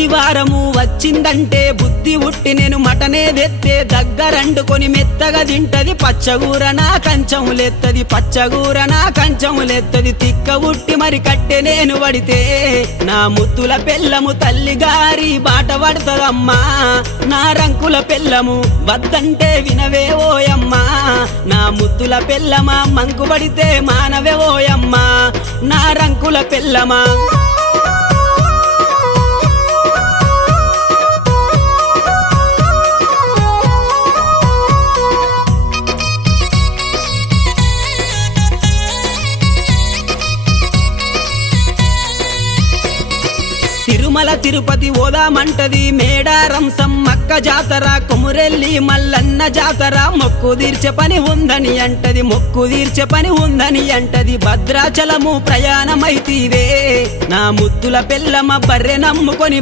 ఆదివారము వచ్చిందంటే బుద్ధి ఉట్టి నేను మటనే తెత్తే దగ్గరండుకొని మెత్తగా తింటది పచ్చగూర నా కంచములెత్తది పచ్చగూర నా కంచములెత్తది తిక్క ఉట్టి మరి కట్టె నేను పడితే నా ముత్తుల పెళ్ళము తల్లిగారి బాట పడతదమ్మా నా రంకుల పెళ్ళము వద్దంటే వినవే ఓయమ్మా నా ముత్తుల పెళ్ళమా మంకు పడితే మానవే ఓయమ్మా నా రంకుల పెళ్ళమా తిరుమల తిరుపతి ఓదామంటది మేడారం సమ్మక్క జాతర కొమురెల్లి మల్లన్న జాతర మొక్కు తీర్చే పని ఉందని అంటది మొక్కు తీర్చే పని ఉందని అంటది భద్రాచలము ప్రయాణమైతీవే నా ముద్దుల పెళ్ళమ బర్రె నమ్ముకొని